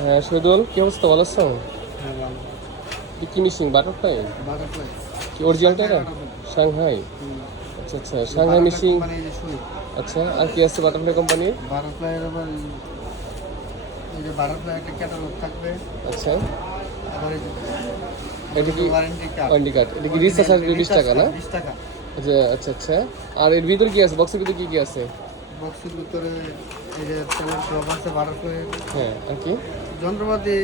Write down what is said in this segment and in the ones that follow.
হ্যাঁ শহীদুল, কি অবস্থা, ভালো আছো? হ্যাঁ ভালো। কি মিশিং বাটারফ্লাই? বাটারফ্লাই কি অরিজিনালটা এটা? বাটারফ্লাই। সাংহাই। হুম। আচ্ছা আচ্ছা, এই সাংহাই বাটারফ্লাই মিশিং। কোম্পানি এই যে সুই। আচ্ছা, আর কি আছে বাটারফ্লাই কোম্পানির? বাটারফ্লাই এর আবার এই যে বাটারফ্লাই একটা ক্যাটালগ থাকবে। আচ্ছা, আবার এই যে এটা কি ওয়ারেন্টি কার্ড। Warranty card? এটা কি রিচার্জ আসবে 20 টাকা না? 20 টাকা। আচ্ছা আচ্ছা আচ্ছা। আর এর ভিতরে কি আছে, বক্সের ভিতরে কি কি আছে? বক্সের ভিতরে এই যে তেলের ড্রপ আছে বাটারফ্লাই হ্যাঁ, আর কি যন্ত্রপাতি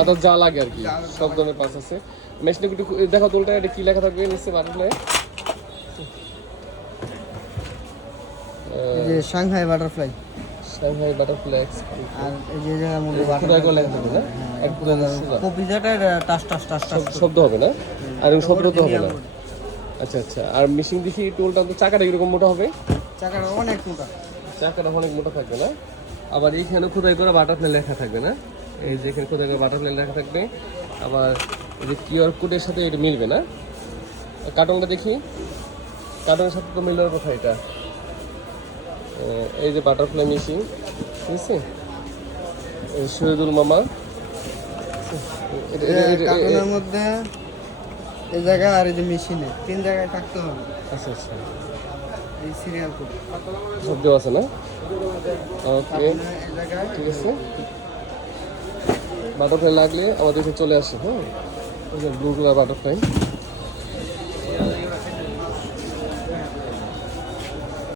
আদার যা লাগে আর কি, যা সব লাগে। ধরনের পার্টস আছে। মেশিনে একটু দেখো তোলটা, এটা কি লেখা থাকবে নিচে বাটারফ্লাই? এই যে সাংহাই বাটারফ্লাই। সাংহাই বাটারফ্লাই আর এই যে জায়গার মধ্যে খোদাই করে লেখা থাকবে না? আর খোদাই সোজা কপি যেটা টাস টাস টাস টাস শব্দ হবে না? আর এরকম শব্দ তো হবে না? আচ্ছা আচ্ছা। আর মেশিন দেখি টোলটা তো চাকাটা এরকম মোটা হবে? চাকাটা অনেক মোটা। চাকাটা অনেক মোটা থাকবে না? আবার এইখানে খোদাই করে বাটারফ্লাই লেখা থাকবে না? এই যে এখানে খোদাই করে বাটারফ্লাই লেখা থাকবে। আবার এই যে কিউআর কোডের সাথে এটা মিলবে না? কার্টনটা দেখি, কার্টনের সাথে তো মিলার কথা এটা। এই যে বাটারফ্লাই মেশিন, ঠিক আছে? শহীদুল মামা কার্টুনের মধ্যে এই জায়গা আর এই যে মেশিনে 3 জায়গায় থাকতে হবে। আচ্ছা আচ্ছা, এই সিরিয়াল কোড সব দেওয়া আছে না? ওকে, এই জায়গায় ঠিক আছে। বাটারফ্লাই লাগলে আমাদের এখানে চলে আসে। হ্যাঁ, ব্লু কালার বাটারফ্লাই।